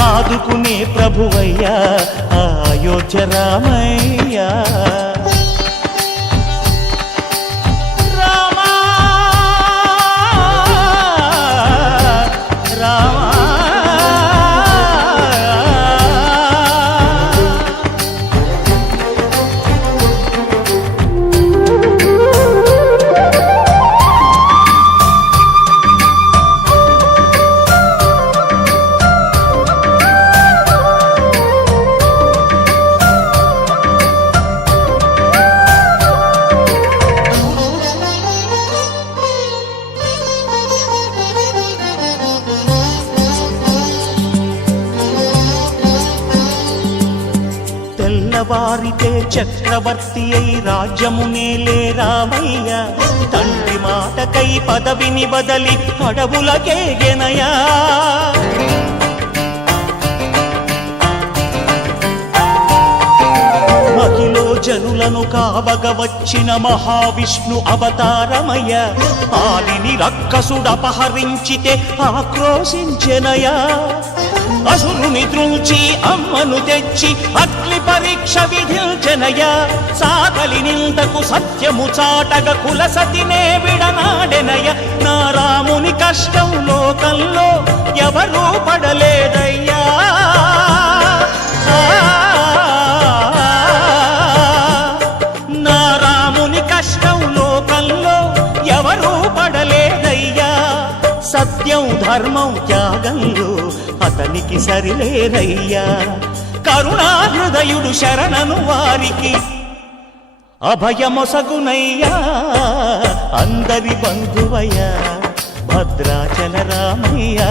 ఆదుకునే ప్రభువయ్యా అయోధ్య రామయ్యా. వారితే చక్రవర్తి అయి రాజ్యమునే లేరావయ్య తండ్రి మాటకై పదవిని బదలి అడవులకేగెనయా మహిలో జనులను కావగ వచ్చిన మహావిష్ణు అవతారమయ్య. పాలిని రక్కసుడపహరించితే ఆక్రోశించెనయా అసురుని త్రుంచి అమ్మను తెచ్చి అగ్ని పరీక్ష విధించెనయ సాగలి నిందకు సత్యము చాటగ కుల సతినే విడనాడెనయ నా రాముని కష్టం లోకంలో ఎవరూ పడలేదయ్యా. నా రాముని కష్టం లోకంలో సత్యం ధర్మం త్యాగంలో అతనికి సరిలేరయ్యా. కరుణాహృదయుడు శరణను వారికి అభయమొసగునయ్యా. అందరి బంధువయ్యా భద్రాచల రామయ్యా.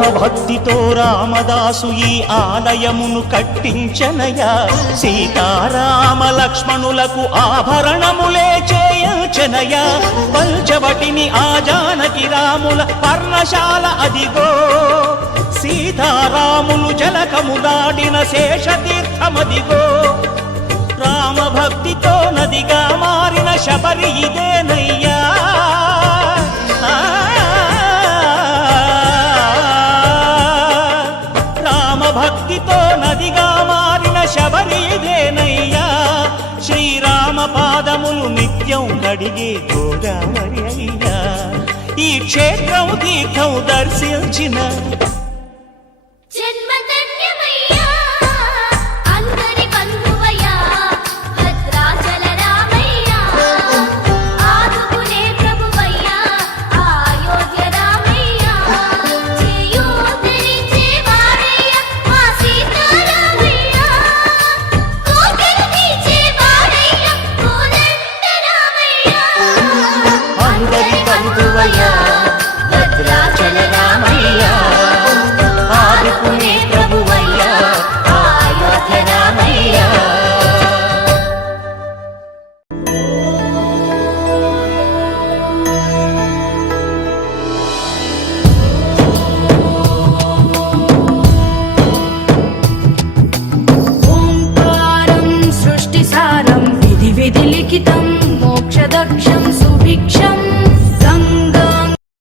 భక్తితో రామదాసు ఈ ఆలయమును కట్టించనయా? సీతారామ లక్ష్మణులకు ఆభరణములే చేయించనయా? పంచవటిని ఆ జానకి రాముల పర్ణశాల అదిగో. సీతారాములు జలకము దాడిన శేషతీర్థమదిగో. రామభక్తితో నదిగా మారిన శబరి ఇదే అడిగే గోదావరి అయ్యా. ఈ క్షేత్రం తీర్థం దర్శించిన బంధువయ్యా భద్రాచల రామయ్యా. లిఖితం.